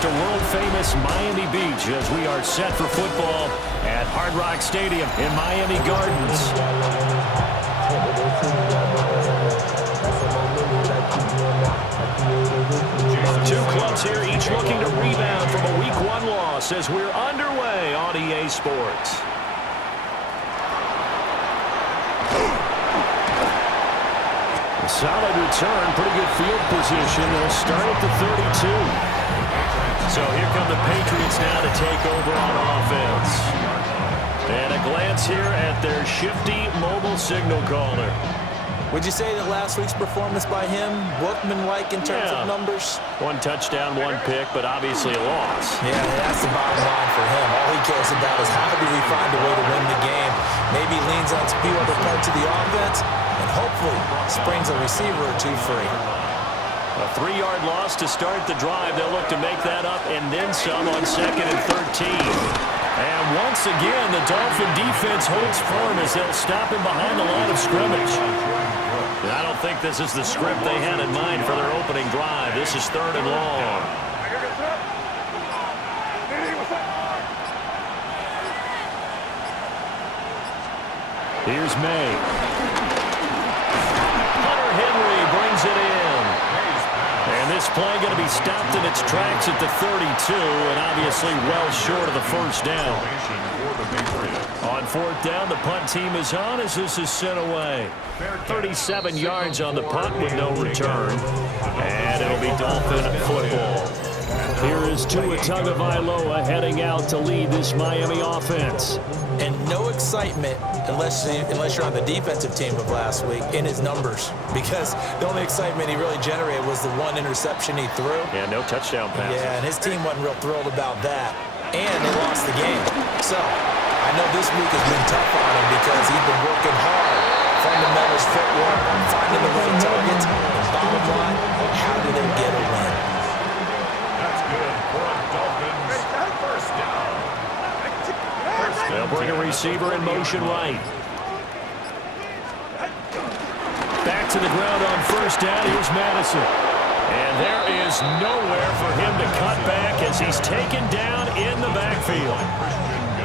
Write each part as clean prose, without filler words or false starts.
to world-famous Miami Beach as we are set for football at Hard Rock Stadium in Miami Gardens. Two clubs here, each looking to rebound from a Week 1 loss as we're underway on EA Sports. Solid return, pretty good field position. They'll start at the 32. So here come the Patriots now to take over on offense. And a glance here at their shifty mobile signal caller. Would you say that last week's performance by him, workmanlike in terms of numbers? One touchdown, one pick, but obviously a loss. Yeah, that's the bottom line for him. All he cares about is how do we find a way to win the game. Maybe leans on a few other parts of the offense, and hopefully springs a receiver or two free. A 3-yard loss to start the drive. They'll look to make that up and then some on 2nd and 13. And once again, the Dolphin defense holds firm as they'll stop him behind the line of scrimmage. I don't think this is the script they had in mind for their opening drive. This is 3rd and long. Here's May. Hunter Henry brings it in. And this play going to be stopped in its tracks at the 32, and obviously well short of the first down. On 4th down, the punt team is on as this is sent away. 37 yards on the punt with no return. And it'll be Dolphin football. Here is Tua Tagovailoa heading out to lead this Miami offense. And no excitement unless you're on the defensive team of last week in his numbers, because the only excitement he really generated was the one interception he threw. Yeah, no touchdown passes. Yeah, and his team wasn't real thrilled about that. And they lost the game. So I know this week has been tough on him because he's been working hard. Fundamentals, footwork, finding the right targets. And bottom line, how do they get a win? That's good for a Dolphins first down. They'll bring a receiver in motion right. Back to the ground on 1st down. Here's Madison. And there is nowhere for him to cut back as he's taken down in the backfield.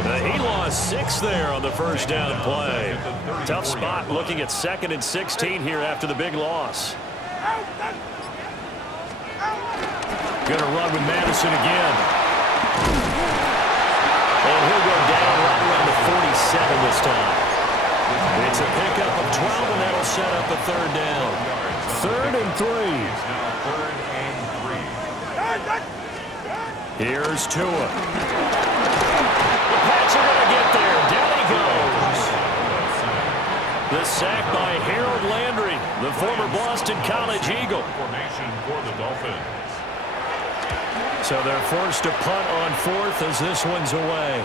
He lost 6 there on the 1st down play. Tough spot looking at 2nd and 16 here after the big loss. Gonna run with Madison again. And he'll go down right around the 47 this time. It's a pickup of 12, and that'll set up a 3rd down. 3rd and 3. Here's Tua. The Pats are going to get there. Down he goes. The sack by Harold Landry, the former Boston College Eagle. Formation for the Dolphins. So they're forced to punt on 4th as this one's away.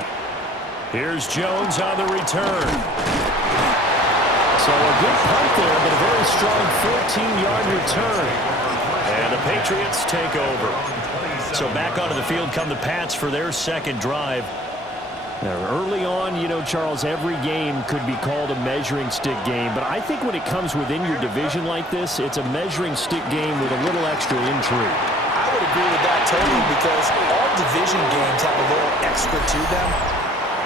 Here's Jones on the return. So a good punt there, but a very strong 14-yard return. And the Patriots take over. So back onto the field come the Pats for their 2nd drive. Now, early on, you know, Charles, every game could be called a measuring stick game. But I think when it comes within your division like this, it's a measuring stick game with a little extra intrigue. I would agree with that totally, because all division games have a little extra to them.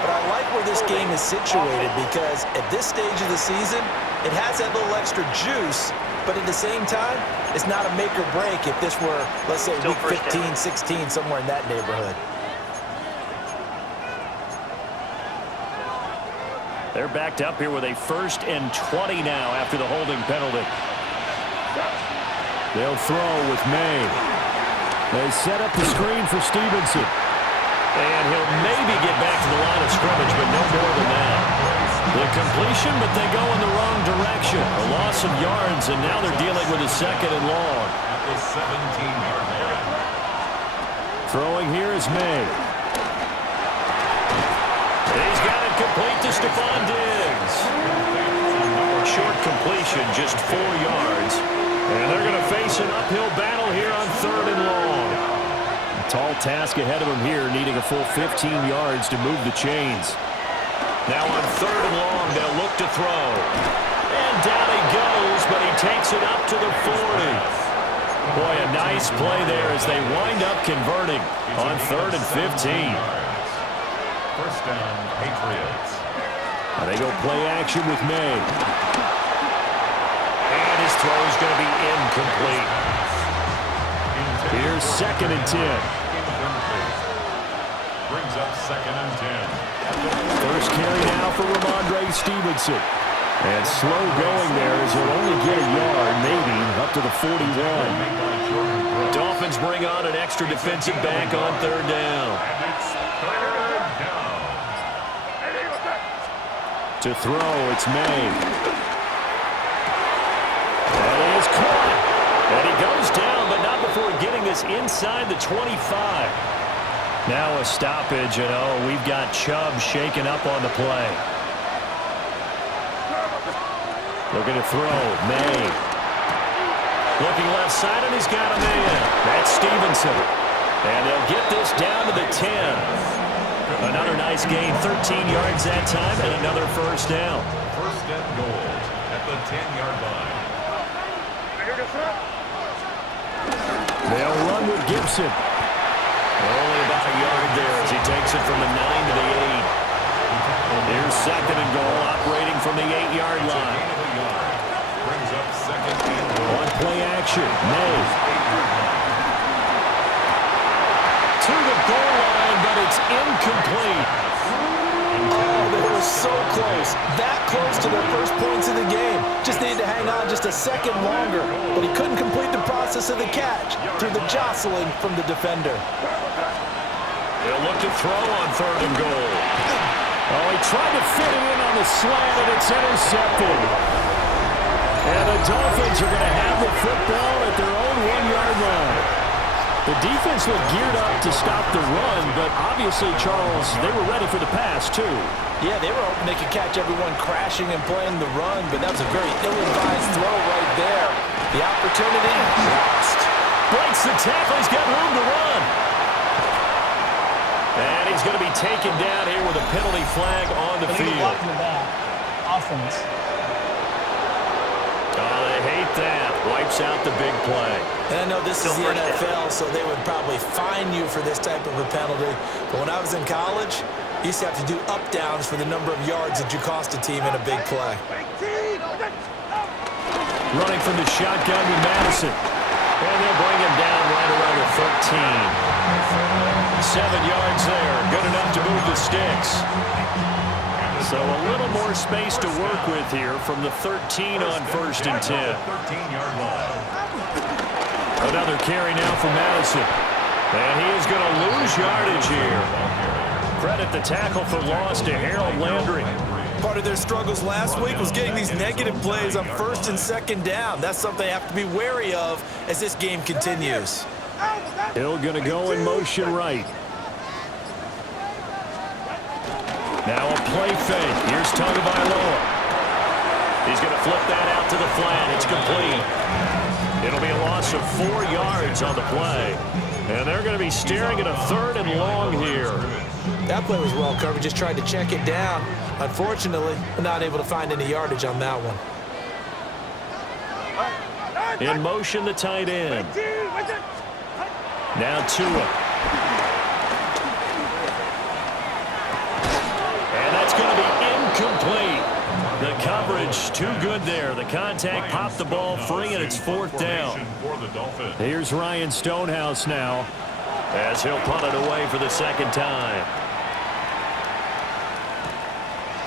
But I like where this game is situated because at this stage of the season, it has that little extra juice, but at the same time, it's not a make or break if this were, let's say, week 15, 16, somewhere in that neighborhood. They're backed up here with a 1st and 20 now after the holding penalty. They'll throw with May. They set up the screen for Stevenson. And he'll maybe get back to the line of scrimmage, but no more than that. The completion, but they go in the wrong direction. A loss of yards, and now they're dealing with a 2nd and long. At the 17-yard line. Throwing here is May. He's got it complete to Stephon Diggs. Short completion, just 4 yards. And they're going to face an uphill battle here on 3rd and long. A tall task ahead of them here, needing a full 15 yards to move the chains. Now on 3rd and long, they'll look to throw. And down he goes, but he takes it up to the 40. Boy, a nice play there as they wind up converting on 3rd and 15. First down, Patriots. And they go play action with May. And his throw is going to be incomplete. Here's 2nd and 10. Brings up 2nd and 10. First carry now for Ramondre Stevenson. And slow going there as he'll only get a yard, maybe, up to the 41. Dolphins bring on an extra defensive back on 3rd down. To throw, it's May. That is caught. And he goes down, but not before getting this inside the 25. Now a stoppage, and we've got Chubb shaken up on the play. Looking to throw, May. Looking left side, and he's got a man. That's Stevenson. And they'll get this down to the 10. Another nice gain, 13 yards that time, and another first down. First and goal at the 10-yard line. They'll run with Gibson. Only about a yard there as he takes it from the 9 to the 8. Here's 2nd and goal, operating from the 8-yard line. Brings up 2nd and goal. On play action, May. To the goal line, but it's incomplete. Oh, they were so close. That close to their first points of the game. Just needed to hang on just a second longer, but he couldn't complete the process of the catch through the jostling from the defender. They'll look to throw on 3rd and goal. Oh, he tried to fit it in on the slant, and it's intercepted. And the Dolphins are going to have the football at their own 1-yard line. The defense looked geared up to stop the run, but obviously, Charles, they were ready for the pass, too. Yeah, they were hoping they could catch everyone crashing and playing the run, but that was a very ill-advised throw right there. The opportunity lost. Breaks the tackle. He's got room to run. And he's going to be taken down here with a penalty flag on the field. Offense. Oh, they hate that. Wipes out the big play. And I know this is the NFL, so they would probably fine you for this type of a penalty. But when I was in college, you used to have to do up-downs for the number of yards that you cost a team in a big play. Running from the shotgun with Madison. And they'll bring him down right around the 13. 7 yards there. Good enough to move the sticks. So a little more space to work with here from the 13 on 1st and 10. 13-yard line. Another carry now for Madison. And he is going to lose yardage here. Credit the tackle for loss to Harold Landry. Part of their struggles last week was getting these negative plays on 1st and 2nd down. That's something they have to be wary of as this game continues. Hill going to go in motion right. Now a play fake. Here's Tagovailoa. He's going to flip that out to the flat. It's complete. It'll be a loss of 4 yards on the play. And they're going to be staring at a 3rd and long here. That play was well covered. Just tried to check it down. Unfortunately, not able to find any yardage on that one. In motion, the tight end. Now Tua. And that's going to be incomplete. The coverage too good there. The contact popped the ball free, and it's 4th down. Here's Ryan Stonehouse now as he'll punt it away for the 2nd time.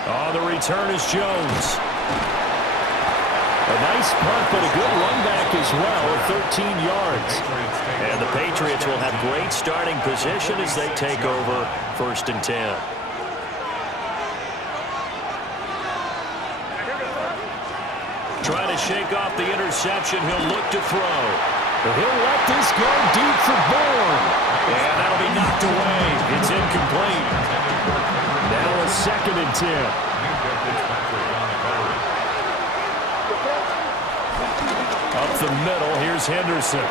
On the return is Jones. A nice punt, but a good run back as well at 13 yards. And the Patriots will have great starting position as they take over 1st and 10. Trying to shake off the interception. He'll look to throw. He'll let this go deep for Bourne. And that'll be knocked away. It's incomplete. Now a 2nd and 10. Up the middle, here's Henderson.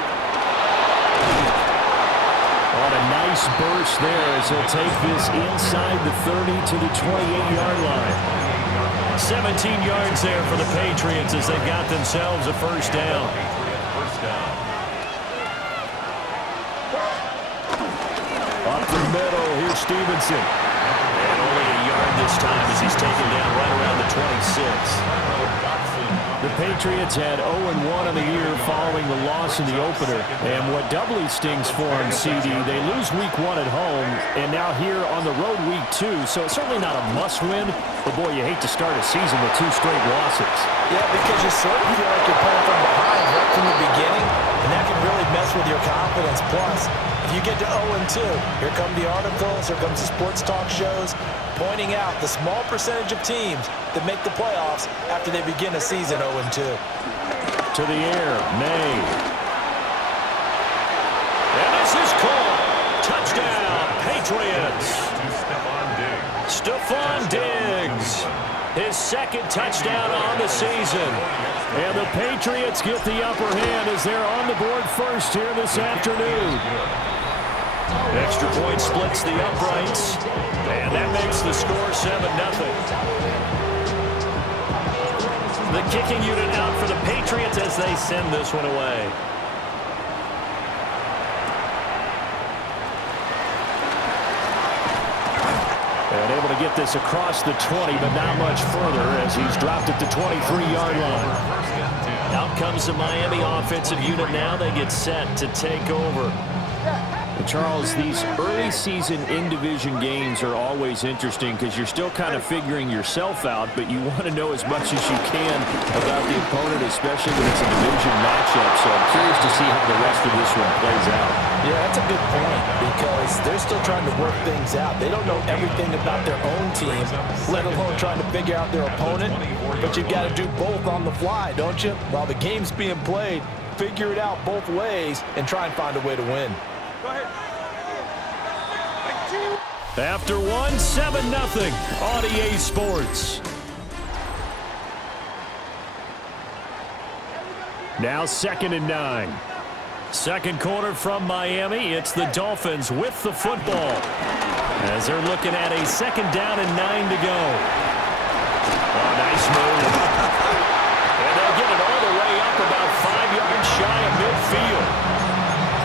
On a nice burst there as he'll take this inside the 30 to the 28-yard line. 17 yards there for the Patriots as they got themselves a 1st down. Up the middle, here's Stevenson. And only a yard this time as he's taken down right around the 26. The Patriots had 0-1 on the year following the loss in the opener. And what doubly stings for them, CD, they lose week 1 at home, and now here on the road week 2. So it's certainly not a must-win, but boy, you hate to start a season with 2 straight losses. Yeah, because you sort of feel like you're playing from behind right from the beginning, and that can really mess with your confidence. Plus, if you get to 0-2, here come the articles, here comes the sports talk shows, pointing out the small percentage of teams that make the playoffs after they begin a season 0-2. To the air, May. And this is caught. Touchdown, Patriots. Stephon Diggs. His second touchdown on the season. And the Patriots get the upper hand as they're on the board first here this afternoon. Extra point splits the uprights. And that makes the score 7-0. The kicking unit out for the Patriots as they send this one away. And able to get this across the 20, but not much further as he's dropped at the 23-yard line. Out comes the Miami offensive unit now. They get set to take over. Charles, these early season in-division games are always interesting because you're still kind of figuring yourself out, but you want to know as much as you can about the opponent, especially when it's a division matchup. So I'm curious to see how the rest of this one plays out. Yeah, that's a good point because they're still trying to work things out. They don't know everything about their own team, let alone trying to figure out their opponent. But you've got to do both on the fly, don't you? While the game's being played, figure it out both ways and try and find a way to win. After 7-0 on EA Sports. Now 2nd and 9. Second quarter from Miami. It's the Dolphins with the football as they're looking at a 2nd down and 9 to go. Oh, nice move. And they'll get it all the way up about 5 yards shy of midfield.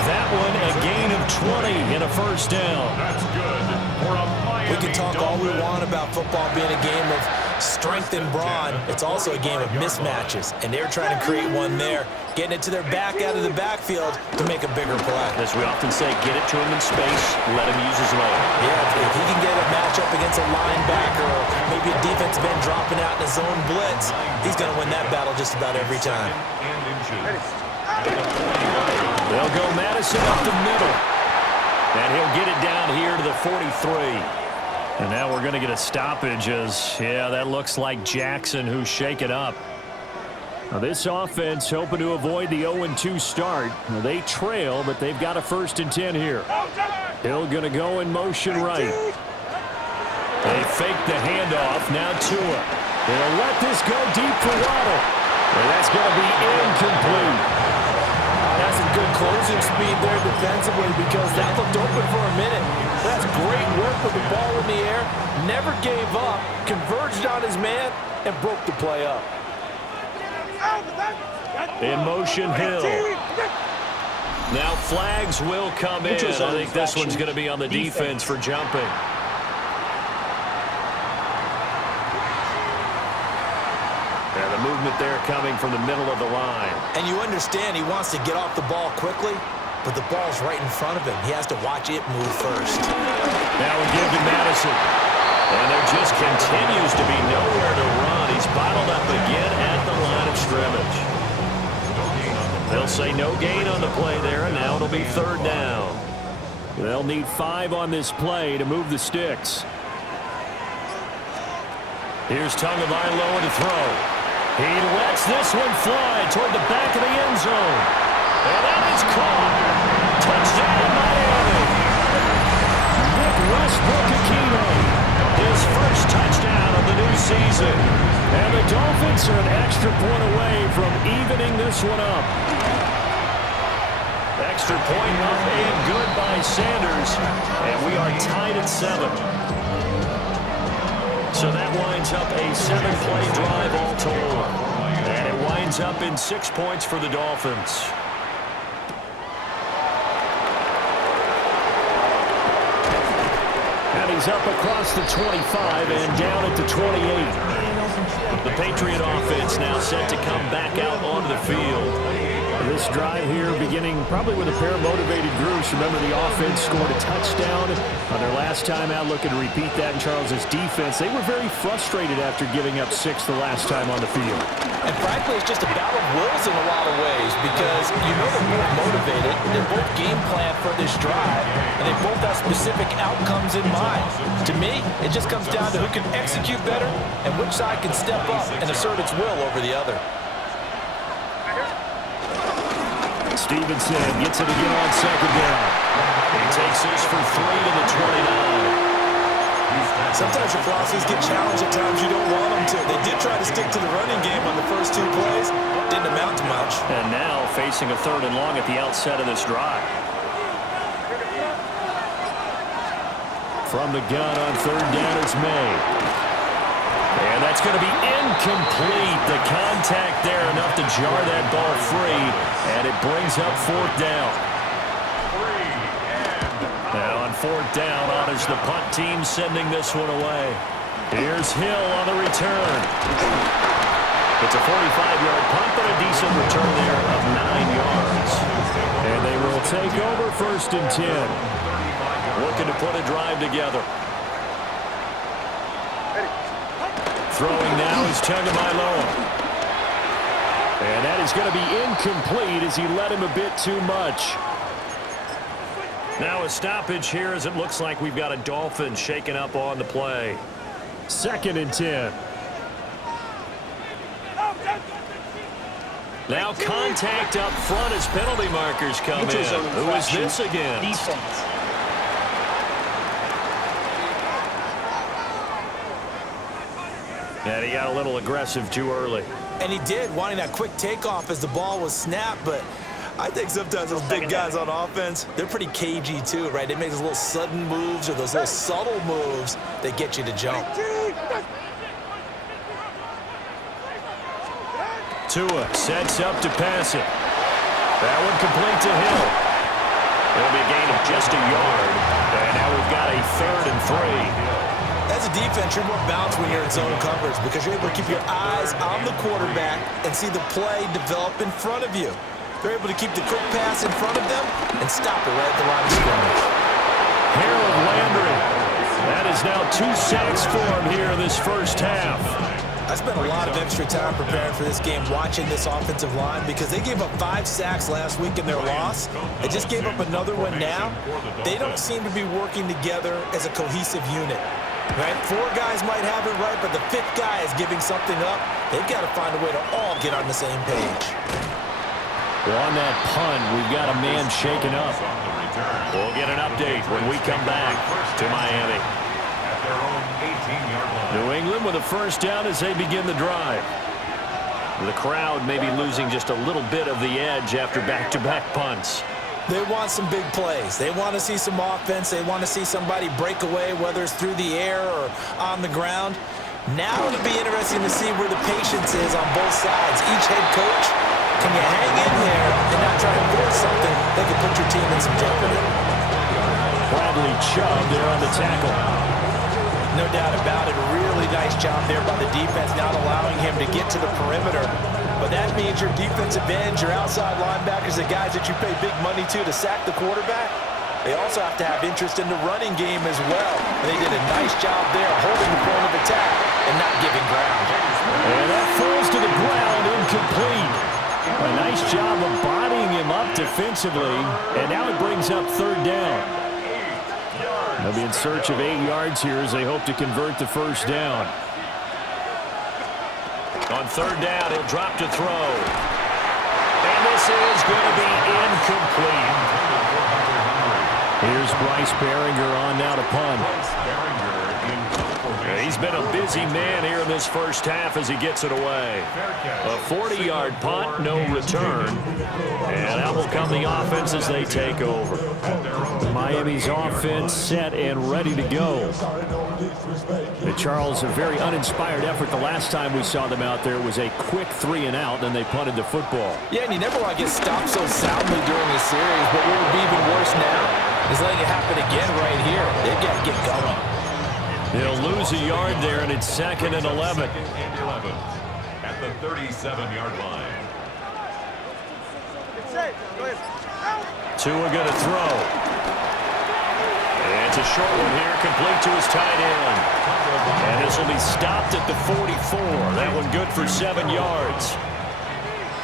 That one a gain of 20 and a first down. That's good for a Miami We can talk all we Dolphins. want about football being a game of strength and brawn. It's also a game of mismatches, and they're trying to create one there, getting it to their back out of the backfield to make a bigger play. As we often say, get it to him in space, let him use his leg. Yeah, if he can get a matchup against a linebacker or maybe a defensive end dropping out in a zone blitz, he's going to win that battle just about every time. They'll go Madison up the middle. And he'll get it down here to the 43. And now we're going to get a stoppage as, yeah, that looks like Jackson who's shaken up. Now this offense hoping to avoid the 0-2 start. Now they trail, but they've got a 1st and 10 here. Hill going to go in motion right. They fake the handoff. Now Tua. They'll let this go deep for Waddle. And that's going to be incomplete. That's some good closing speed there defensively because that looked open for a minute. That's great work with the ball in the air. Never gave up, converged on his man, and broke the play up. In motion, Hill. Now flags will come in. I think this one's going to be on the defense for jumping. And the movement there coming from the middle of the line. And you understand he wants to get off the ball quickly, but the ball's right in front of him. He has to watch it move first. Now we give to Madison. And there just continues to be nowhere to run. He's bottled up again at the line of scrimmage. They'll say no gain on the play there, and now it'll be 3rd down. They'll need 5 on this play to move the sticks. Here's Tagovailoa to throw. He lets this one fly toward the back of the end zone. And that is caught. Touchdown, Miami. Nick Westbrook-Ikhine. His first touchdown of the new season. And the Dolphins are an extra point away from evening this one up. Extra point up and good by Sanders. And we are tied at 7. So that winds up a 7-play drive all told. And it winds up in 6 points for the Dolphins. and he's up across the 25 and down at the 28. The Patriot offense now set to come back out onto the field. This drive here beginning probably with a pair of motivated groups. Remember, the offense scored a touchdown on their last time out. Looking to repeat that in Charles's defense. They were very frustrated after giving up 6 the last time on the field. And frankly, it's just a battle of wills in a lot of ways because you know they're both motivated. They're both game plan for this drive, and they both have specific outcomes in mind. To me, it just comes down to who can execute better and which side can step up and assert its will over the other. Stevenson gets it again on second down. He takes this for 3 to the 29. Sometimes your philosophies get challenged at times you don't want them to. They did try to stick to the running game on the first 2 plays. Didn't amount to much. And now facing a 3rd and long at the outset of this drive. From the gun on 3rd down, it's May. And that's going to be incomplete. The contact there enough to jar that ball free, and it brings up 4th down. Now on 4th down, honors the punt team, sending this one away. Here's Hill on the return. It's a 45-yard punt, but a decent return there of 9 yards. And they will take over 1st and 10. Looking to put a drive together. Throwing now is Tagovailoa. And that is going to be incomplete as he led him a bit too much. Now a stoppage here as it looks like we've got a Dolphins shaking up on the play. 2nd and 10. Now contact up front as penalty markers come in. Who is this against? Defense. And he got a little aggressive too early. And he did, wanting that quick takeoff as the ball was snapped, but I think sometimes those big guys on offense, they're pretty cagey too, right? They make those little sudden moves or those little subtle moves that get you to jump. Tua sets up to pass it. That one complete to Hill. It'll be a gain of just a yard. And now we've got a 3rd and 3. As a defense, you're more balanced when you're in zone coverage because you're able to keep your eyes on the quarterback and see the play develop in front of you. They're able to keep the quick pass in front of them and stop it right at the line of scrimmage. Harold Landry. That is now 2 sacks for him here in this first half. I spent a lot of extra time preparing for this game watching this offensive line because they gave up 5 sacks last week in their loss. They just gave up another one now. They don't seem to be working together as a cohesive unit. Right? 4 guys might have it right, but the 5th guy is giving something up. They've got to find a way to all get on the same page. Well, on that punt, we've got a man shaken up. We'll get an update when we come back to Miami. New England with a 1st down as they begin the drive. The crowd may be losing just a little bit of the edge after back-to-back punts. They want some big plays. They want to see some offense. They want to see somebody break away, whether it's through the air or on the ground. Now it'll be interesting to see where the patience is on both sides. Each head coach, can you hang in there and not try to force something that could put your team in some jeopardy? Bradley Chubb there on the tackle. No doubt about it. A really nice job there by the defense, not allowing him to get to the perimeter. But that means your defensive ends, your outside linebackers, the guys that you pay big money to sack the quarterback, they also have to have interest in the running game as well. And they did a nice job there holding the point of attack and not giving ground. And that falls to the ground, incomplete. A nice job of bodying him up defensively, and now it brings up 3rd down. They'll be in search of 8 yards here as they hope to convert the 1st down. On 3rd down, he'll drop to throw. And this is going to be incomplete. Here's Bryce Behringer on now to punt. He's been a busy man here in this first half as he gets it away. A 40-yard punt, no return. And out will come the offense as they take over. Miami's offense set and ready to go. Charles, a very uninspired effort. The last time we saw them out there was a quick 3 and out, then they punted the football. Yeah, and you never want to get stopped so soundly during the series, but what would be even worse now is letting it happen again right here. They've got to get going. He'll lose a yard there, and it's 2nd and 11. At the 37-yard line. Tua going to throw. And it's a short one here, complete to his tight end. And this will be stopped at the 44. That one good for 7 yards.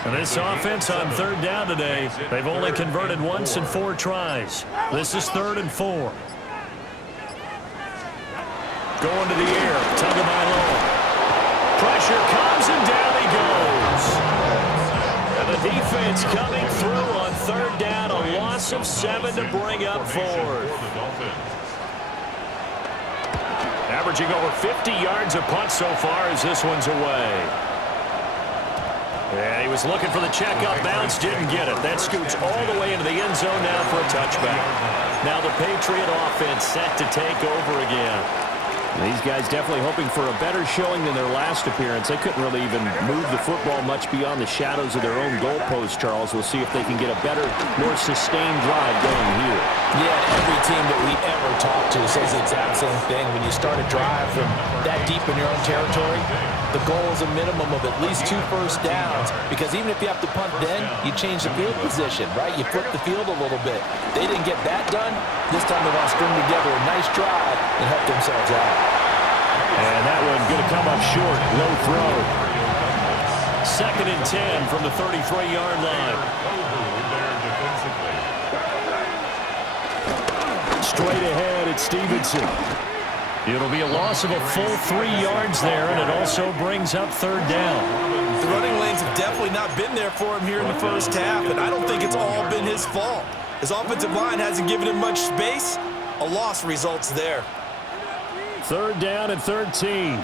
And this offense on 3rd down today, they've only converted once in 4 tries. This is 3rd and 4. Going to the air, Tagovailoa. Pressure comes, and down he goes. And the defense coming through on 3rd down, a loss of 7 to bring up 4th. Averaging over 50 yards a punt so far as this one's away. And he was looking for the check-up bounce, didn't get it. That scoots all the way into the end zone now for a touchback. Now the Patriot offense set to take over again. These guys definitely hoping for a better showing than their last appearance. They couldn't really even move the football much beyond the shadows of their own goalpost, Charles. We'll see if they can get a better, more sustained drive going here. Yeah, every team that we ever talk to says the exact same thing. When you start a drive from that deep in your own territory, the goal is a minimum of at least 2 first downs, because even if you have to punt then, you change the field position, right? You flip the field a little bit. They didn't get that done. This time they want to string together a nice drive and help themselves out. And that one going to come up short. Low throw. 2nd and 10 from the 33-yard line. Straight ahead, it's Stevenson. It'll be a loss of a full 3 yards there, and it also brings up 3rd down. The running lanes have definitely not been there for him here in the first half, and I don't think it's all been his fault. His offensive line hasn't given him much space. A loss results there. 3rd down and 13.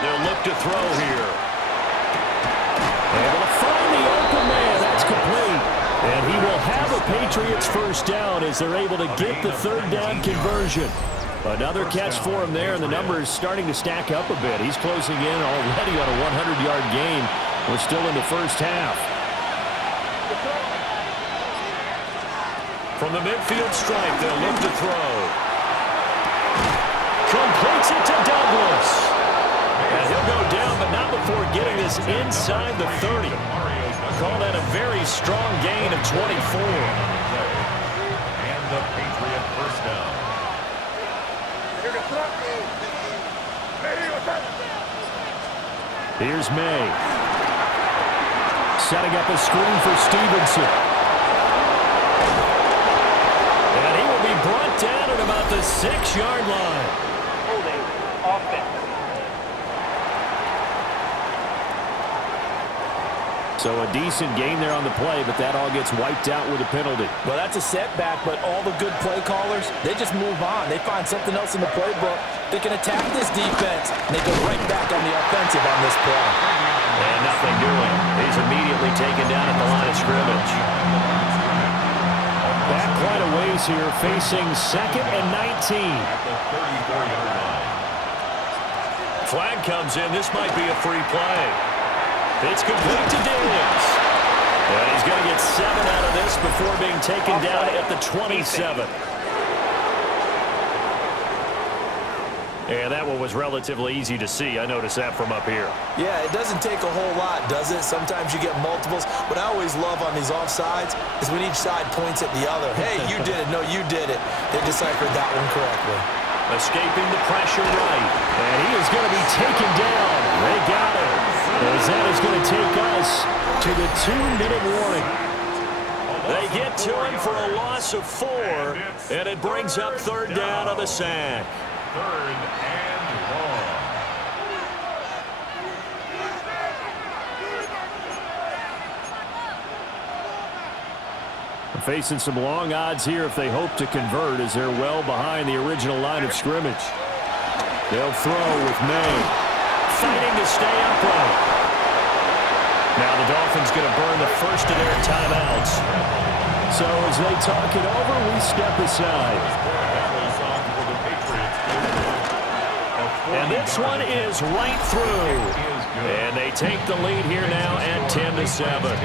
They'll look to throw here. Able to find the open man. That's complete. And he will have a Patriots first down as they're able to get the 3rd down conversion. Another catch for him there, and the number is starting to stack up a bit. He's closing in already on a 100-yard gain. We're still in the first half. From the midfield stripe, they'll look to throw. Completes it to Douglas. And he'll go down, but not before getting this inside the 30. Call that a very strong gain of 24. And the Patriot first down. Here's May. Setting up a screen for Stevenson. And he will be brought down at about the 6-yard line. Holding offense. So a decent gain there on the play, but that all gets wiped out with a penalty. Well, that's a setback, but all the good play callers, they just move on. They find something else in the playbook. They can attack this defense, and they go right back on the offensive on this play. And nothing doing. He's immediately taken down at the line of scrimmage. Back quite a ways here, facing 2nd and 19. Flag comes in. This might be a free play. It's complete to Daniels. And he's going to get 7 out of this before being taken down at the 27. And that one was relatively easy to see. I noticed that from up here. Yeah, it doesn't take a whole lot, does it? Sometimes you get multiples. What I always love on these offsides is when each side points at the other. Hey, you did it. No, you did it. They deciphered that one correctly. Escaping the pressure right. And he is going to be taken down. They got him. As that is going to take us to the 2-minute warning. They get to him for a loss of 4, and it brings up 3rd down on the sack. 3rd and long. Facing some long odds here if they hope to convert, as they're well behind the original line of scrimmage. They'll throw with May. Fighting to stay upright. Now the Dolphins going to burn the first of their timeouts. So as they talk it over, we step aside. And this one is right through. And they take the lead here now at 10-7.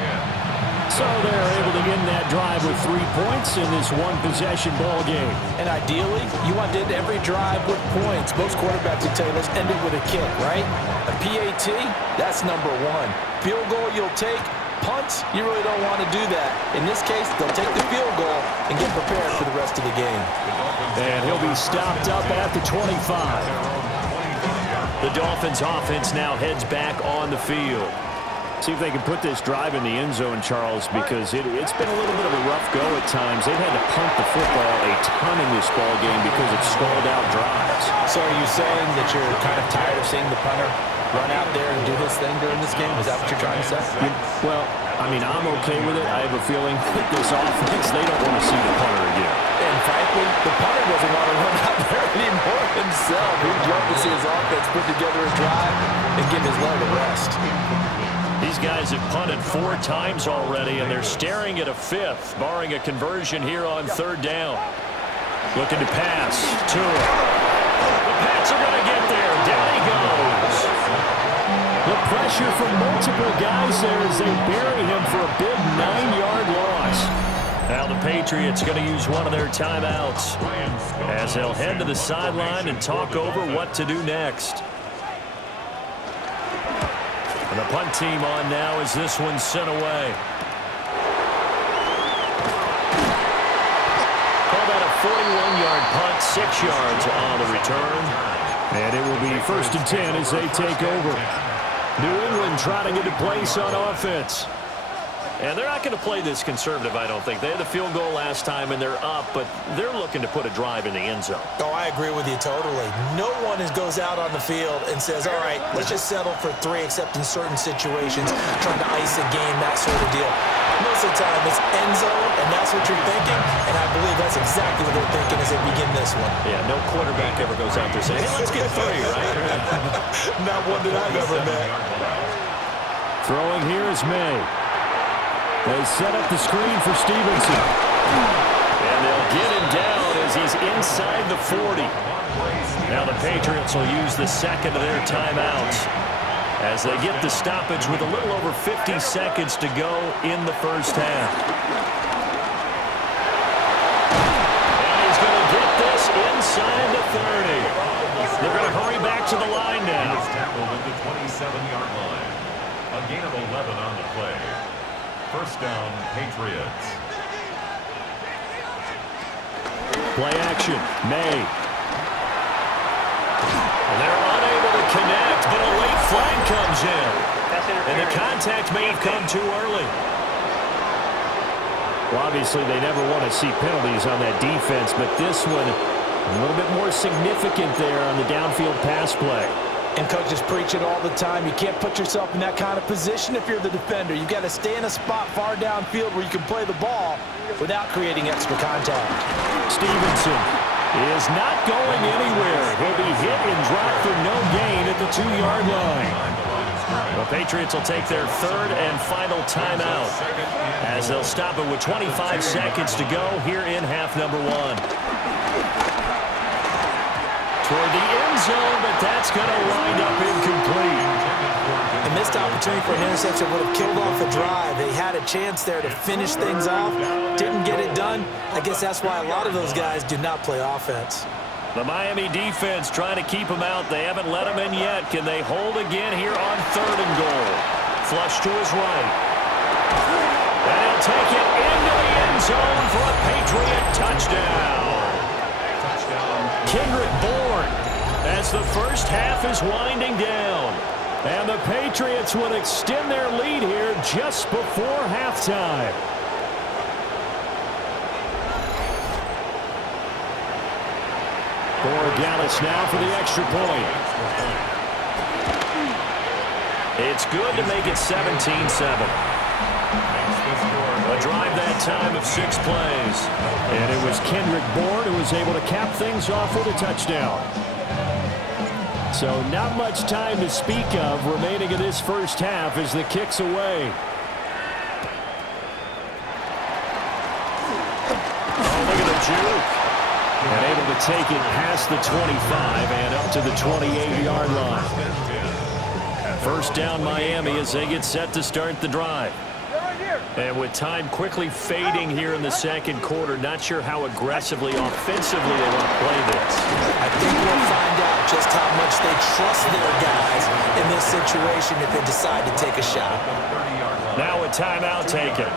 So they're able to get end that drive with 3 points in this one-possession ball game. And ideally, you want to end every drive with points. Most quarterbacks would tell you, let's end it with a kick, right? A PAT, that's number one. Field goal you'll take. Punts, you really don't want to do that. In this case, they'll take the field goal and get prepared for the rest of the game. And he'll be stopped up at the 25. The Dolphins offense now heads back on the field. See if they can put this drive in the end zone, Charles, because it's been a little bit of a rough go at times. They've had to punt the football a ton in this ball game because it's stalled out drives. So are you saying that you're kind of tired of seeing the punter run out there and do his thing during this game? Is that what you're trying to say? Well, I mean, I'm okay with it. I have a feeling that this offense, they don't want to see the punter again. And frankly, the punter doesn't want to run out there anymore himself. He'd love to see his offense put together a drive and give his leg a rest. These guys have punted 4 times already, and they're staring at a 5th, barring a conversion here on 3rd down. Looking to pass. Tua. The Pats are going to get there. Down he goes. The pressure from multiple guys there as they bury him for a big 9-yard loss. Now the Patriots going to use one of their timeouts as they'll head to the sideline and talk over what to do next. And the punt team on now as this one's sent away. Call that a 41-yard punt, 6 yards on the return. And it will be 1st and 10 as they take over. New England trying to get a place on offense. And they're not going to play this conservative, I don't think. They had the field goal last time, and they're up, but they're looking to put a drive in the end zone. Oh, I agree with you totally. No one goes out on the field and says, all right, let's just settle for 3, except in certain situations, trying to ice a game, that sort of deal. Most of the time, it's end zone, and that's what you're thinking, and I believe that's exactly what they're thinking as they begin this one. Yeah, no quarterback ever goes out there saying, hey, let's get 3, right? Not one that I've ever met. Throwing here is May. They set up the screen for Stevenson. And they'll get him down as he's inside the 40. Now the Patriots will use the 2nd of their timeouts as they get the stoppage with a little over 50 seconds to go in the first half. And he's going to get this inside the 30. They're going to hurry back to the line now. Tackled at the 27-yard line. A gain of 11 on the play. 1st down, Patriots. Play action. May. And they're unable to connect, but a late flag comes in. And the contact may have come too early. Well, obviously, they never want to see penalties on that defense, but this one a little bit more significant there on the downfield pass play. And coaches preach it all the time. You can't put yourself in that kind of position if you're the defender. You've got to stay in a spot far downfield where you can play the ball without creating extra contact. Stevenson is not going anywhere. He'll be hit and dropped for no gain at the 2-yard line. The Patriots will take their 3rd and final timeout as they'll stop it with 25 seconds to go here in half number 1. Toward the end zone, but that's going to wind up incomplete. A missed opportunity for an interception would have killed off the drive. They had a chance there to finish things off. Didn't get it done. I guess that's why a lot of those guys do not play offense. The Miami defense trying to keep them out. They haven't let them in yet. Can they hold again here on 3rd and goal? Flush to his right. And he'll take it into the end zone for a Patriot touchdown. Kendrick Bourne as the first half is winding down. And the Patriots would extend their lead here just before halftime. Dallas now for the extra point. It's good to make it 17-7. A drive that time of 6 plays. And it was Kendrick Bourne who was able to cap things off with a touchdown. So not much time to speak of remaining in this first half as the kick's away. Oh, look at the juke. And able to take it past the 25 and up to the 28-yard line. First down Miami as they get set to start the drive. And with time quickly fading here in the second quarter, not sure how aggressively, offensively they want to play this. I think we'll find out just how much they trust their guys in this situation if they decide to take a shot. Now a timeout taken.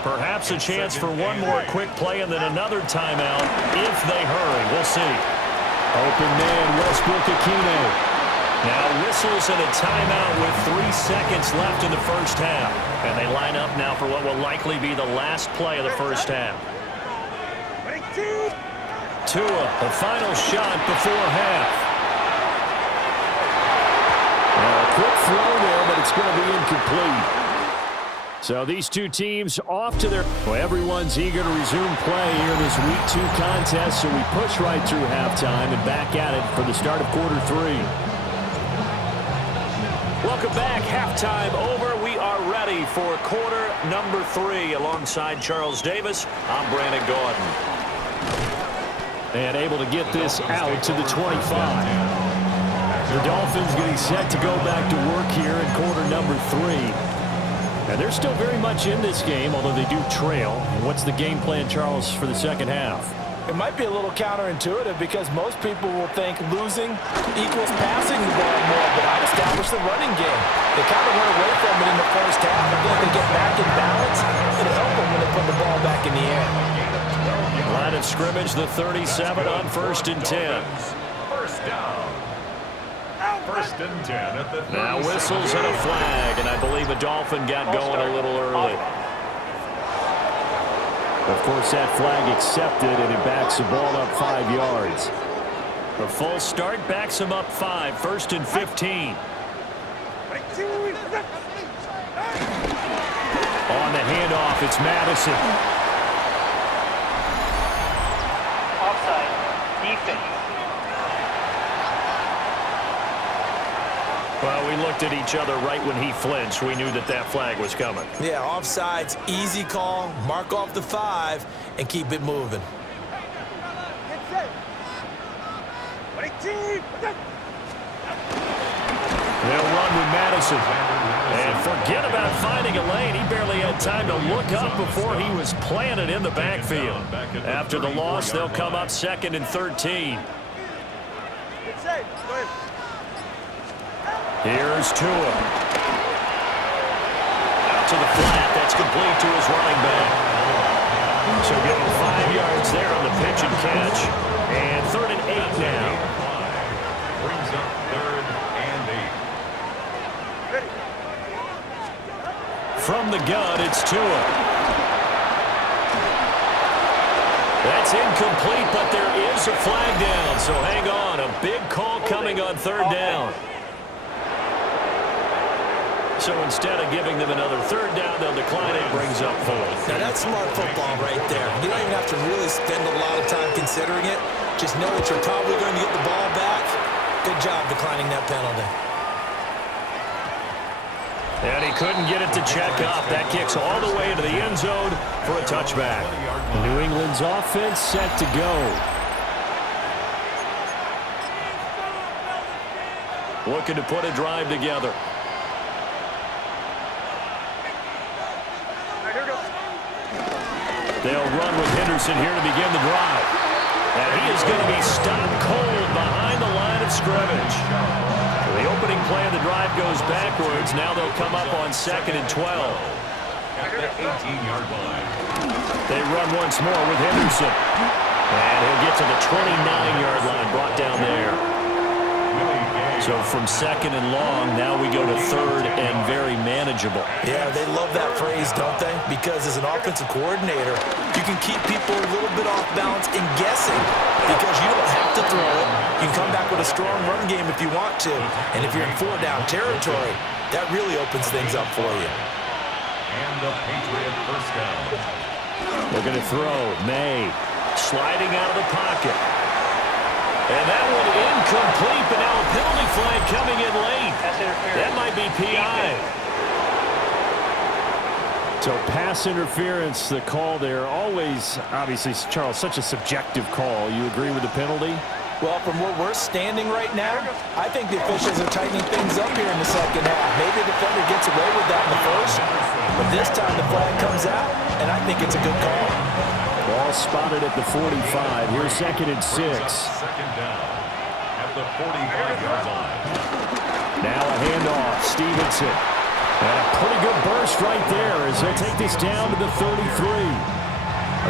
Perhaps a chance for one more quick play and then another timeout if they hurry. We'll see. Open man, Westbrook-Ikhine. Now whistles and a timeout with 3 seconds left in the first half. And they line up now for what will likely be the last play of the first half. Tua, the final shot before half. Now a quick throw there, but it's going to be incomplete. So these two teams off to their... Well, everyone's eager to resume play here in this Week 2 contest, so we push right through halftime and back at it for the start of quarter 3. Welcome back. Halftime over. We are ready for quarter number 3. Alongside Charles Davis, I'm Brandon Gordon. And able to get this out to the 25. The Dolphins getting set to go back to work here in quarter number 3. And they're still very much in this game, although they do trail. What's the game plan, Charles, for the second half? It might be a little counterintuitive because most people will think losing equals passing the ball more, but I'd establish the running game. They kind of went away from it in the first half. I think they get back in balance. It'll help them when they put the ball back in the air. Line of scrimmage, the 37 on 1st and 10. First down. First and 10 at the 37. Now whistles and a flag, and I believe a Dolphin got going a little early. Of course, that flag accepted, and it backs the ball up 5 yards. The full start backs him up 5, 1st and 15. On the handoff, it's Madison. Offside. Defense. Well, we looked at each other right when he flinched. We knew that that flag was coming. Yeah, offsides, easy call, mark off the 5, and keep it moving. They'll run with Madison. And forget about finding a lane. He barely had time to look up before he was planted in the backfield. After the loss, they'll come up 2nd and 13. Here's Tua. Out to the flat. That's complete to his running back. So give him 5 yards there on the pitch and catch. And 3rd and 8 now. Brings up 3rd and 8. From the gun, it's Tua. That's incomplete, but there is a flag down. So hang on. A big call coming on 3rd down. So instead of giving them another 3rd down, they'll decline it. Brings up 4th. Now, that's smart football right there. You don't even have to really spend a lot of time considering it. Just know that you're probably going to get the ball back. Good job declining that penalty. And he couldn't get it to check up. That kicks all the way into the end zone for a touchback. New England's offense set to go. Looking to put a drive together. They'll run with Henderson here to begin the drive. And he is going to be stopped cold behind the line of scrimmage. The opening play of the drive goes backwards. Now they'll come up on 2nd and 12. At the 18-yard line. They run once more with Henderson. And he'll get to the 29-yard line, brought down there. So from 2nd and long, now we go to 3rd and very manageable. Yeah, they love that phrase, don't they? Because as an offensive coordinator, you can keep people a little bit off balance and guessing because you don't have to throw it. You can come back with a strong run game if you want to. And if you're in 4-down territory, that really opens things up for you. And the Patriot first down. Looking to throw. May sliding out of the pocket. And that one incomplete, but now a penalty flag coming in late. That might be PI. So pass interference, the call there. Always, obviously, Charles, such a subjective call. You agree with the penalty? Well, from where we're standing right now, I think the officials are tightening things up here in the second half. Maybe the defender gets away with that in the first, but this time the flag comes out, and I think it's a good call. Ball spotted at the 45. Here's 2nd and 6. Second down at the 45-yard line. Now a handoff. Stevenson. And a pretty good burst right there as they'll take this down to the 33.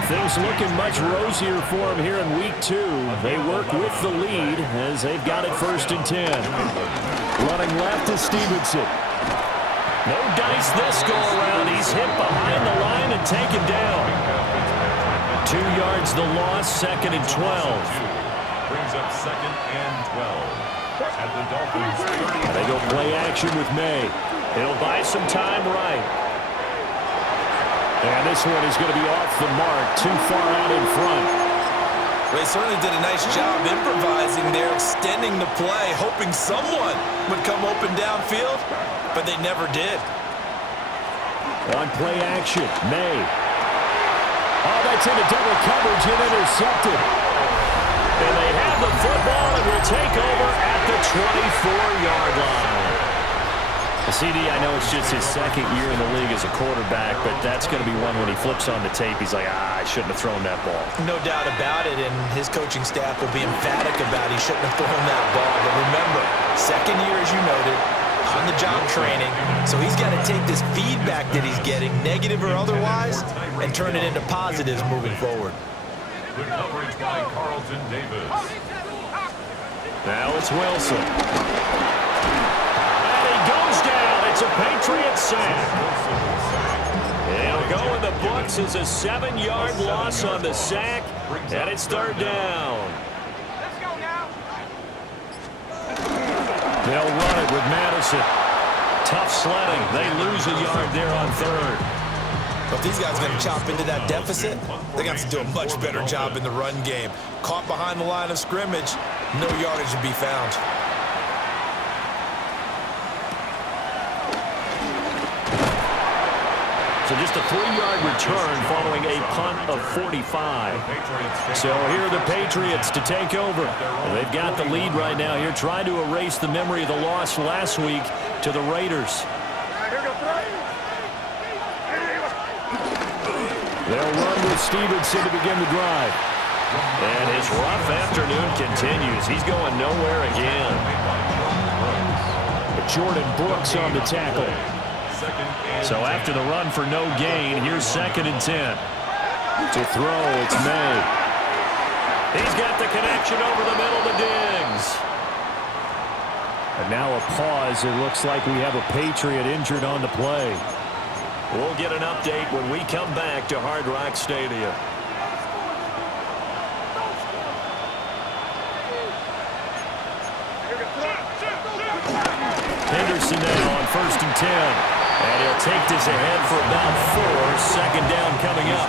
Things looking much rosier for them here in week 2. They work with the lead as they've got it 1st and 10. Running left is Stevenson. No dice this go around. He's hit behind the line and taken down. 2 yards the loss, 2nd and 12. Brings up 2nd and 12 at the Dolphins 30. They go play action with May. It'll buy some time right. And this one is going to be off the mark, too far out in front. They certainly did a nice job improvising there, extending the play, hoping someone would come open downfield, but they never did. On play action, May. Oh, that's into double coverage and intercepted. And they have the football and will take over at the 24-yard line. CD, I know it's just his 2nd year in the league as a quarterback, but that's going to be one when he flips on the tape, he's like, I shouldn't have thrown that ball. No doubt about it, and his coaching staff will be emphatic about he shouldn't have thrown that ball. But remember, 2nd year, as you noted, on-the-job training, so he's got to take this feedback that he's getting, negative or otherwise, and turn it into positives moving forward. Good coverage by Carlton Davis. Now it's Wilson. Goes down. It's a Patriots sack. He'll go in the books as a 7-yard loss on the sack, and it's 3rd down. They'll run it with Madison. Tough sledding. They lose a yard there on 3rd. But if these guys are going to chop into that deficit, they got to do a much better job in the run game. Caught behind the line of scrimmage, no yardage to be found. So just a 3-yard return following a punt of 45. So here are the Patriots to take over. They've got the lead right now here, trying to erase the memory of the loss last week to the Raiders. They'll run with Stevenson to begin the drive. And his rough afternoon continues. He's going nowhere again. Jordan Brooks on the tackle. So after the run for no gain, here's 2nd and 10. To throw, it's May. He's got the connection over the middle to Diggs. And now a pause. It looks like we have a Patriot injured on the play. We'll get an update when we come back to Hard Rock Stadium. Henderson now on 1st and 10. And he'll take this ahead for about 4. 2nd down coming up.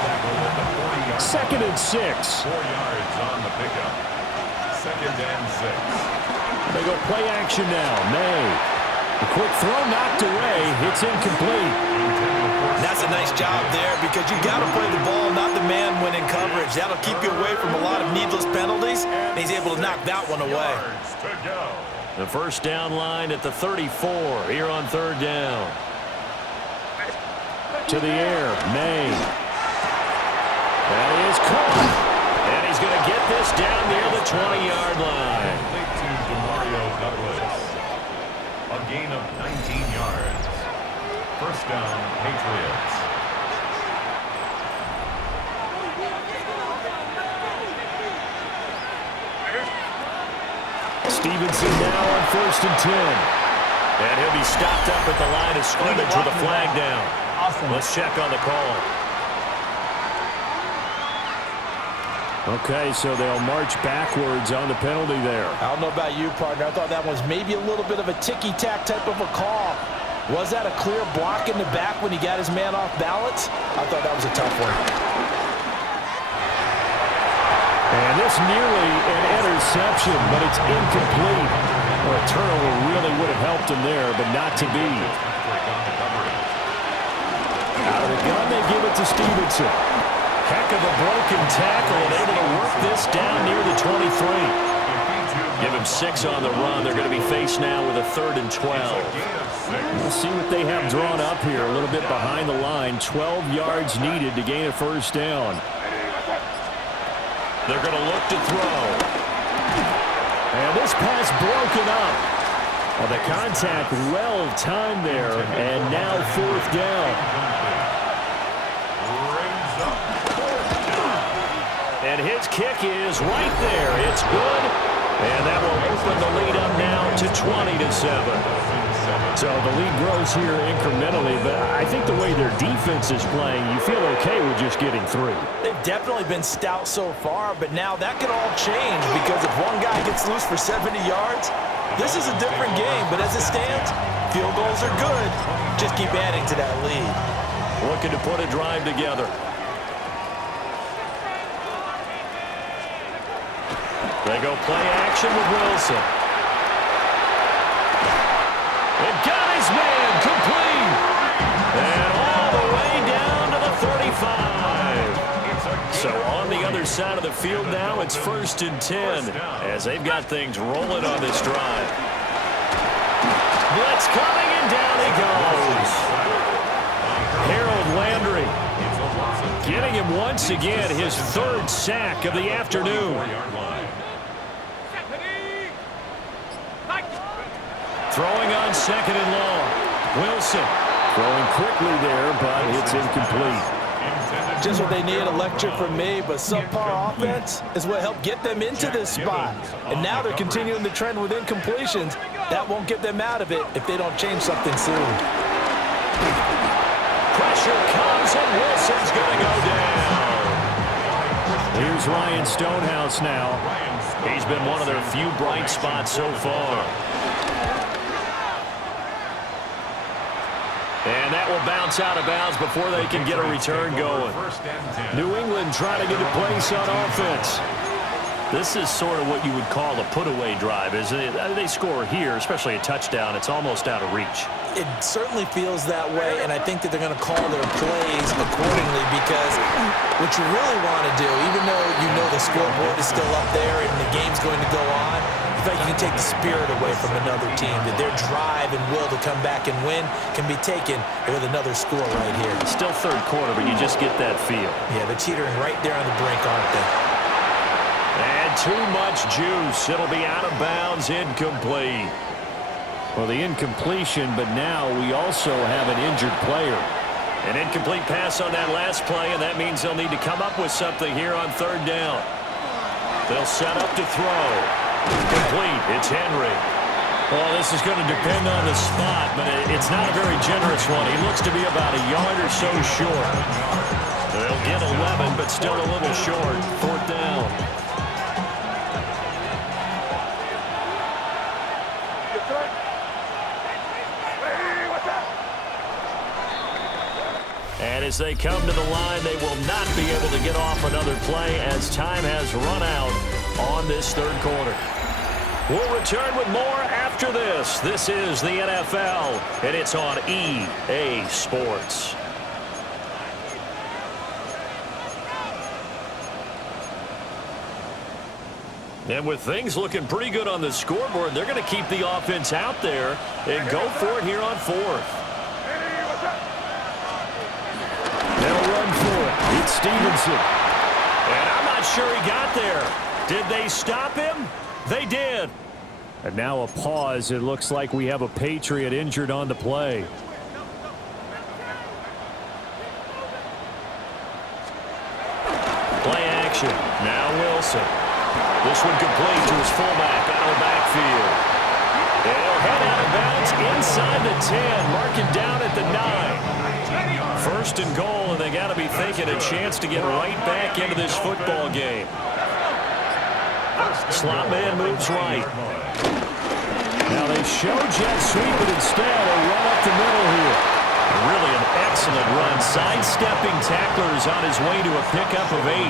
2nd and 6. 4 yards on the pickup. 2nd and 6. They go play action now. May. A quick throw knocked away. It's incomplete. That's a nice job there because you got to play the ball, not the man when in coverage. That'll keep you away from a lot of needless penalties, and he's able to knock that one away. The 1st down line at the 34 here on 3rd down. To the air, May. That is caught. And he's going to get this down near the 20-yard line. Complete to DeMario Douglas. A gain of 19 yards. 1st down, Patriots. Stevenson now on 1st and 10. And he'll be stopped up at the line of scrimmage with a flag down. Let's check on the call. Okay, so they'll march backwards on the penalty there. I don't know about you, partner. I thought that was maybe a little bit of a ticky-tack type of a call. Was that a clear block in the back when he got his man off balance? I thought that was a tough one. And this nearly an interception, but it's incomplete. Well, a turnover really would have helped him there, but not to be. Out of the gun, they give it to Stevenson. Heck of a broken tackle and able to work this down near the 23. Give him 6 on the run. They're going to be faced now with a 3rd and 12. We'll see what they have drawn up here. A little bit behind the line. 12 yards needed to gain a first down. They're going to look to throw. And this pass broken up. Well, the contact well timed there. And now 4th down. And his kick is right there. It's good. And that will open the lead up now to 20-7. So the lead grows here incrementally, but I think the way their defense is playing, you feel okay with just getting 3. They've definitely been stout so far, but now that could all change because if one guy gets loose for 70 yards, this is a different game. But as it stands, field goals are good. Just keep adding to that lead. Looking to put a drive together. They go play action with Wilson. And got his man complete. And all the way down to the 35. So on the other side of the field now, it's 1st and 10 as they've got things rolling on this drive. Blitz coming and down he goes. Harold Landry getting him once again his 3rd sack of the afternoon. Throwing on 2nd and long. Wilson Throwing quickly there, but it's incomplete. Just what they need, a lecture from me, but subpar offense is what helped get them into this spot. And now they're continuing the trend with incompletions. That won't get them out of it if they don't change something soon. Pressure comes, and Wilson's going to go down. Here's Ryan Stonehouse now. He's been one of their few bright spots so far. And that will bounce out of bounds before they can get a return going. New England trying to get a place on offense. This is sort of what you would call a put-away drive, isn't it? They score here, especially a touchdown. It's almost out of reach. It certainly feels that way, and I think that they're going to call their plays accordingly because what you really want to do, even though you know the scoreboard is still up there and the game's going to go on, you feel like you can take the spirit away from another team, that their drive and will to come back and win can be taken with another score right here. Still 3rd quarter, but you just get that feel. Yeah, they're teetering right there on the brink, aren't they? And too much juice. It'll be out of bounds, incomplete. Well, the incompletion, but now we also have an injured player. An incomplete pass on that last play, and that means they'll need to come up with something here on 3rd down. They'll set up to throw. Complete. It's Henry. Well, this is going to depend on the spot, but it's not a very generous one. He looks to be about a yard or so short. They'll get 11, but still a little short. 4th down. And as they come to the line, they will not be able to get off another play as time has run out on this 3rd quarter. We'll return with more after this. This is the NFL, and it's on EA Sports. And with things looking pretty good on the scoreboard, they're going to keep the offense out there and go for it here on 4th. They'll run for it. It's Stevenson. And I'm not sure he got there. Did they stop him? They did. And now a pause. It looks like we have a Patriot injured on the play. Play action. Now Wilson. This one complete to his fullback out of the backfield. They'll head out of bounds inside the 10, marking down at the 9. 1st and goal, and they got to be thinking a chance to get right back into this football game. Slot man moves right. Now they show jet sweep, but instead a run up the middle here. Really an excellent run. Sidestepping tacklers on his way to a pickup of 8.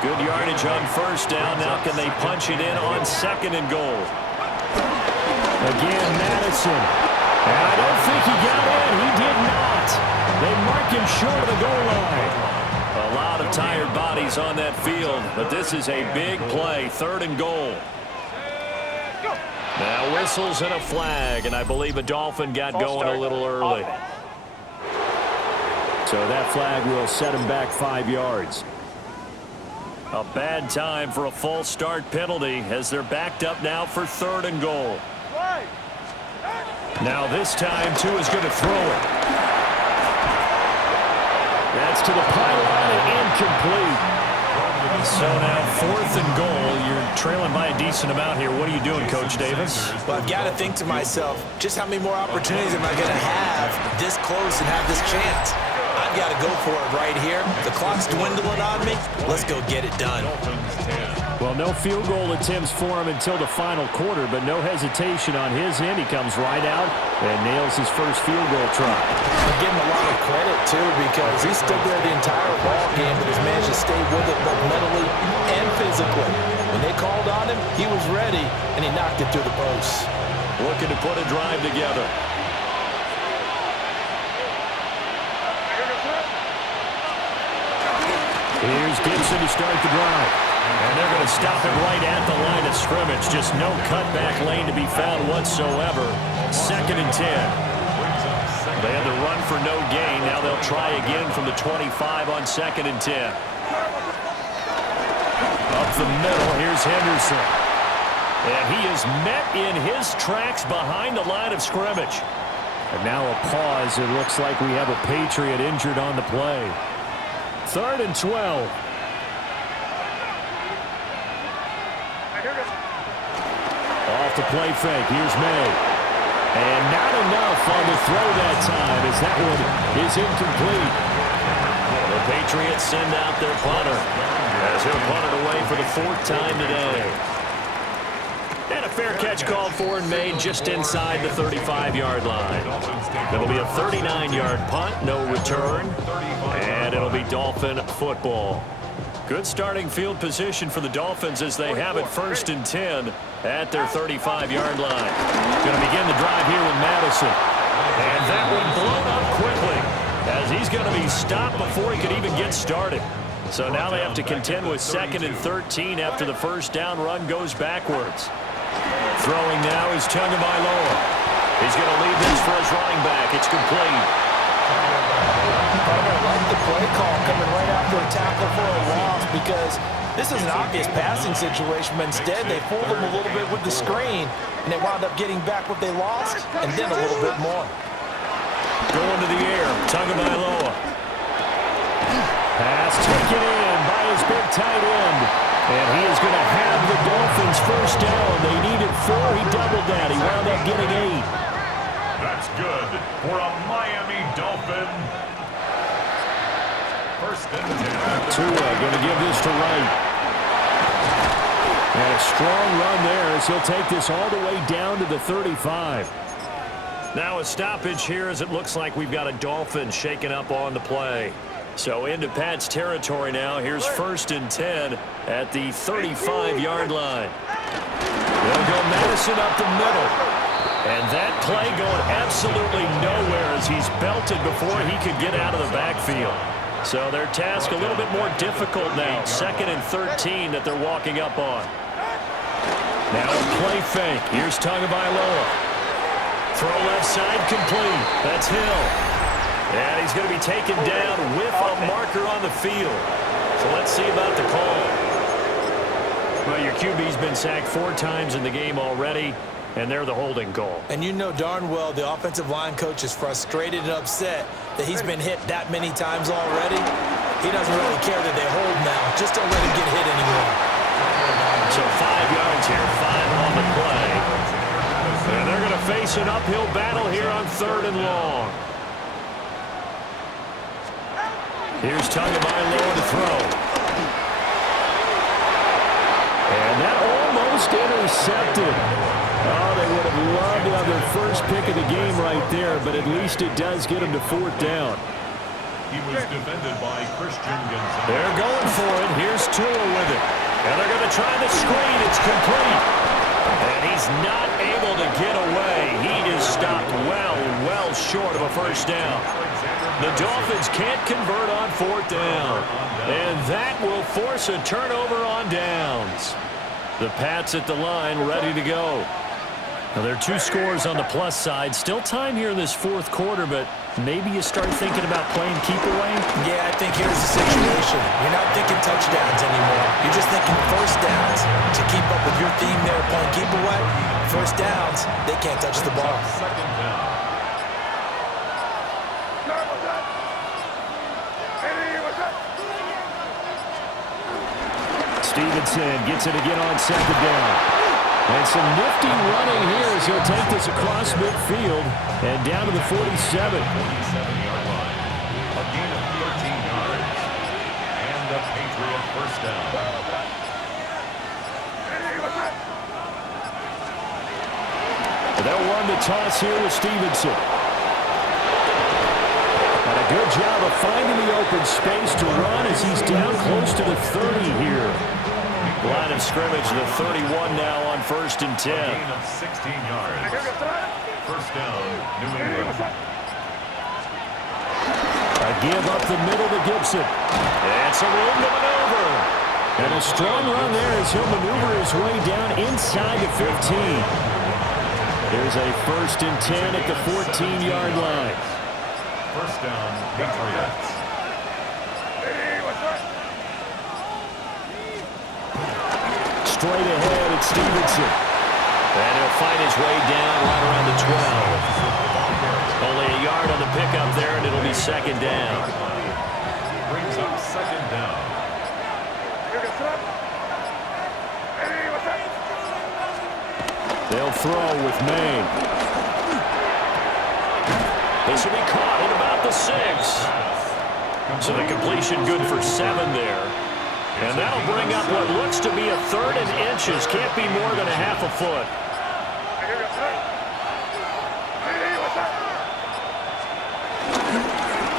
Good yardage on 1st down. Now can they punch it in on 2nd and goal? Again, Madison. And I don't think he got in. He did not. They mark him short of the goal line. A lot of tired bodies on that field, but this is a big play. 3rd and goal. Now whistles and a flag, and I believe a Dolphin got going a little early. So that flag will set him back 5 yards. A bad time for a false start penalty as they're backed up now for 3rd and goal. Now this time, Tua is going to throw it. That's to the pylon and incomplete. So now 4th and goal. You're trailing by a decent amount here. What are you doing, Coach Davis? Well, I've got to think to myself, just how many more opportunities am I going to have this close and have this chance? I've got to go for it right here. The clock's dwindling on me. Let's go get it done. Well, no field goal attempts for him until the final quarter, but no hesitation on his end. He comes right out and nails his first field goal try. I give him a lot of credit, too, because he stood there the entire ball game but has managed to stay with it both mentally and physically. When they called on him, he was ready, and he knocked it through the posts. Looking to put a drive together. Here's Gibson to start the drive. And they're going to stop him right at the line of scrimmage. Just no cutback lane to be found whatsoever. 2nd and 10. They had to run for no gain. Now they'll try again from the 25 on 2nd and 10. Up the middle, here's Henderson. And he is met in his tracks behind the line of scrimmage. And now a pause. It looks like we have a Patriot injured on the play. 3rd and 12. Off the play fake. Here's May. And not enough on the throw that time as that one is incomplete. The Patriots send out their punter as he'll punt it away for the 4th time today. And a fair catch called for and made just inside the 35-yard line. It'll be a 39-yard punt, no return, and it'll be Dolphin football. Good starting field position for the Dolphins as they have it 1st and 10 at their 35-yard line. Going to begin the drive here with Madison. And that one blown up quickly as he's going to be stopped before he could even get started. So now they have to contend with 2nd and 13 after the first down run goes backwards. Throwing now is Tagovailoa. He's going to lead this for his running back. It's complete. I like the play call coming right after a tackle for a loss because this is an obvious passing situation, but instead they fooled them a little bit with the screen, and they wound up getting back what they lost and then a little bit more. Going to the air, Tagovailoa. Pass taken in by his big tight end. And he is going to have the Dolphins first down. They needed 4. He doubled that. He wound up getting 8. That's good for a Miami Dolphin. 1st and 10. Tua going to give this to Wright. And a strong run there as he'll take this all the way down to the 35. Now a stoppage here as it looks like we've got a Dolphin shaken up on the play. So into Pat's territory now. Here's 1st and 10 at the 35-yard line. They'll go Madison up the middle. And that play going absolutely nowhere as he's belted before he could get out of the backfield. So their task a little bit more difficult now. 2nd and 13 that they're walking up on. Now a play fake. Here's Tagovailoa. Throw left side complete. That's Hill. And he's going to be taken down with a marker on the field. So let's see about the call. Well, your QB's been sacked 4 times in the game already, and they're the holding call. And you know darn well the offensive line coach is frustrated and upset that he's been hit that many times already. He doesn't really care that they hold now. Just don't let him get hit anymore. So 5 yards here, 5 on the play. And they're going to face an uphill battle here on 3rd and long. Here's Tagovailoa to throw. And that almost intercepted. Oh, they would have loved to have their first pick of the game right there, but at least it does get them to 4th down. He was defended by Christian Gonzalez. They're going for it. Here's Tua with it. And they're going to try the screen. It's complete. And he's not able to get away. He is stopped well short of a first down. The Dolphins can't convert on 4th down. And that will force a turnover on downs. The Pats at the line ready to go. Now, there are two scores on the plus side. Still time here in this fourth quarter, but maybe you start thinking about playing keep away? Yeah, I think here's the situation. You're not thinking touchdowns anymore. You're just thinking first downs. To keep up with your theme there, playing keep away, first downs, they can't touch the ball. Second down. Stevenson gets it again on second down. And some nifty running here as he'll take this across midfield and down to the 47. 47-yard line. A gain of 13 yards. And a Patriot first down. They'll run the toss here with Stevenson. And a good job of finding the open space to run as he's down close to the 30 here. Line of scrimmage, the 31 now on 1st and 10. A gain of 16 yards. First down, New England. A give up the middle to Gibson. It's a room to maneuver. And a strong run there as he'll maneuver his way down inside the 15. There's a 1st and 10 at the 14-yard line. First down, Patriots. Straight ahead, it's Stevenson. And he'll find his way down right around the 12. Only a yard on the pickup there, and it'll be second down. Brings up second down. They'll throw with Maine. This will be caught at about the 6. So the completion good for 7 there. And that'll bring up what looks to be a 3rd and inches. Can't be more than a half a foot.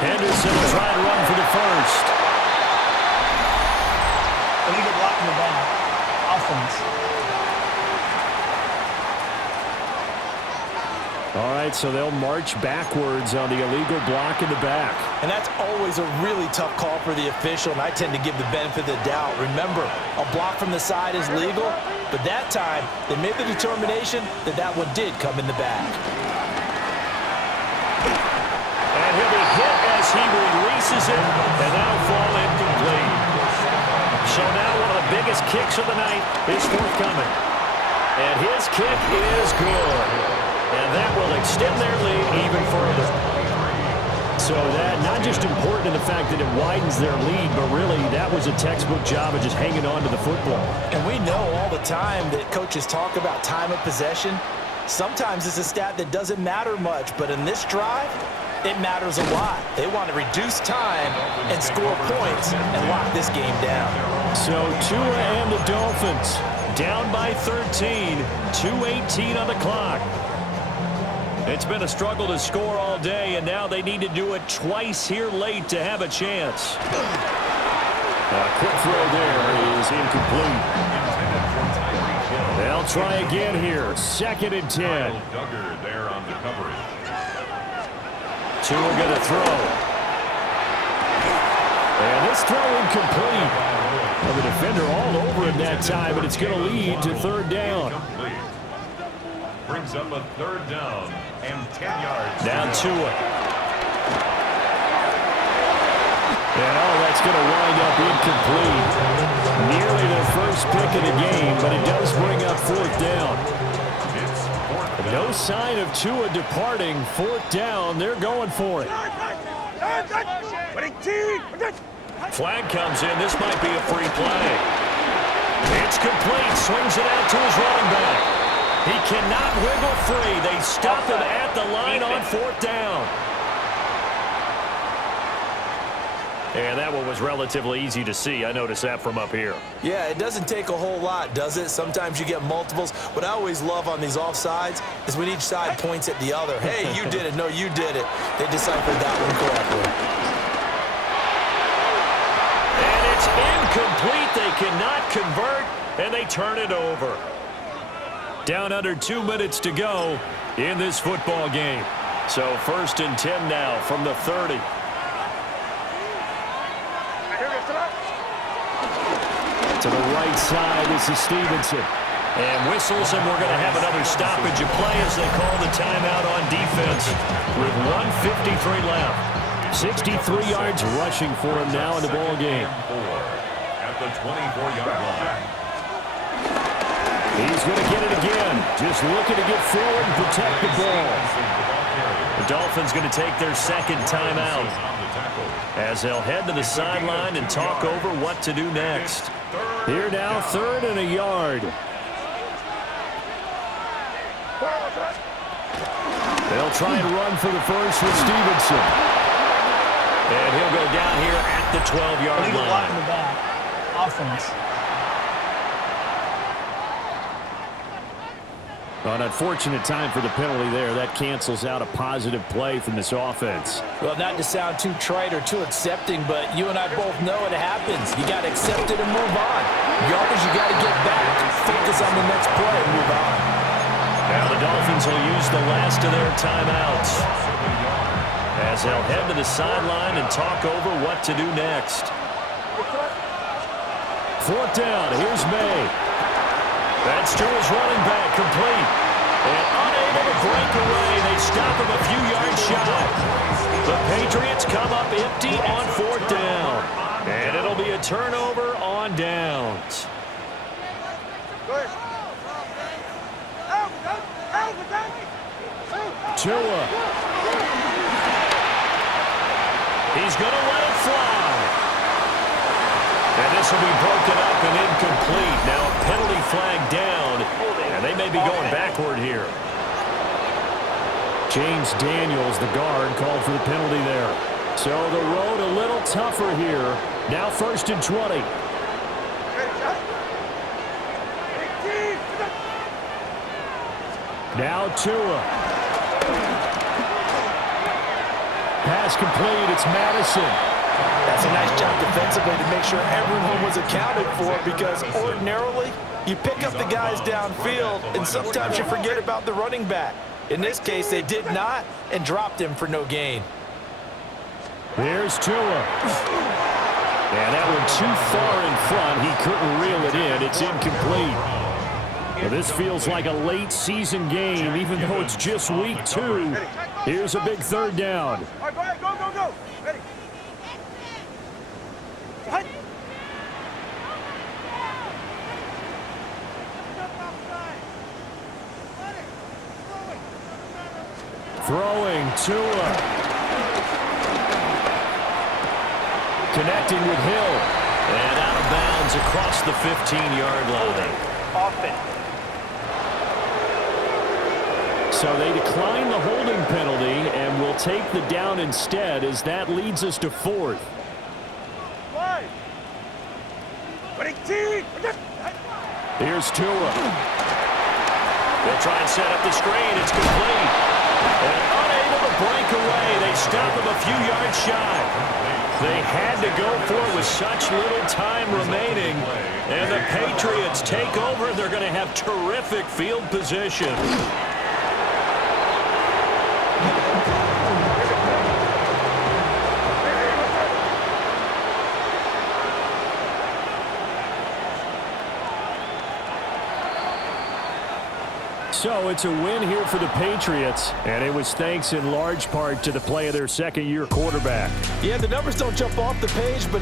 Henderson will try to run for the first. Illegal block in the back. Offense. All right, so they'll march backwards on the illegal block in the back. And that's always a really tough call for the official, and I tend to give the benefit of the doubt. Remember, a block from the side is legal, but that time they made the determination that that one did come in the back. And he'll be hit as he releases it, and that'll fall incomplete. So now one of the biggest kicks of the night is forthcoming. And his kick is good. And that will extend their lead even further. So that not just important in the fact that it widens their lead, but really that was a textbook job of just hanging on to the football. And we know all the time that coaches talk about time of possession. Sometimes it's a stat that doesn't matter much, but in this drive, it matters a lot. They want to reduce time and score points and lock this game down. So Tua and the Dolphins down by 13, 2:18 on the clock. It's been a struggle to score all day, and now they need to do it twice here late to have a chance. A quick throw there is incomplete. They'll try again here. 2nd and 10. Duggar there on the coverage. Tua going to throw. And this throw incomplete. Well, the defender all over him that time, but it's going to lead to 3rd down. Complete. Brings up a 3rd down and 10 yards. Down to it. And that's going to wind up incomplete. Nearly their first pick of the game, but it does bring up 4th down. It's 4th down. No sign of Tua departing. 4th down. They're going for it. Flag comes in. This might be a free play. It's complete. Swings it out to his running back. He cannot wiggle free. They stop him at the line on 4th down. And that one was relatively easy to see. I noticed that from up here. Yeah, it doesn't take a whole lot, does it? Sometimes you get multiples. What I always love on these offsides is when each side points at the other. Hey, you did it. No, you did it. They deciphered that one correctly. And it's incomplete. They cannot convert, and they turn it over. Down under 2 minutes to go in this football game. So 1st and 10 now from the 30. To the right side, this is Stevenson. And whistles, and we're going to have another stoppage of play as they call the timeout on defense with 1:53 left. 63 yards rushing for him now in the ball game. At the 24-yard line. He's going to get it again. Just looking to get forward and protect the ball. The Dolphins going to take their second timeout as they'll head to the sideline and talk over what to do next. Here now, 3rd and a yard. They'll try and run for the first with Stevenson. And he'll go down here at the 12-yard Illegal block in line. the back. Offense. An unfortunate time for the penalty there. That cancels out a positive play from this offense. Well, not to sound too trite or too accepting, but you and I both know it happens. You got to accept it and move on. Yardage, you got to get back, focus on the next play, and move on. Now the Dolphins will use the last of their timeouts as they'll head to the sideline and talk over what to do next. 4th down. Here's May. That's to his running back, complete. And unable to break away. They stop him a few yards shy. The Patriots come up empty on 4th down. And it'll be a turnover on downs. Tua. He's going to let it fly. And this will be broken up and incomplete. Now a penalty flag down, and they may be going backward here. James Daniels, the guard, called for the penalty there. So the road a little tougher here. Now 1st and 20. Now Tua. Pass complete. It's Madison. That's a nice job defensively to make sure everyone was accounted for, because ordinarily you pick up the guys downfield and sometimes you forget about the running back. In this case, they did not and dropped him for no gain. There's Tua. And that one too far in front. He couldn't reel it in. It's incomplete. Well, this feels like a late season game, even though it's just week 2. Here's a big 3rd down. All right, go. Ready. Throwing Tua. Connecting with Hill. And out of bounds across the 15-yard line. Offense. So they decline the holding penalty and will take the down instead, as that leads us to 4th. Here's Tua. They'll try and set up the screen. It's complete. And unable to break away. They stop him a few yards shy. They had to go for it with such little time remaining. And the Patriots take over. They're going to have terrific field position. So it's a win here for the Patriots, and it was thanks in large part to the play of their second-year quarterback. Yeah, the numbers don't jump off the page, but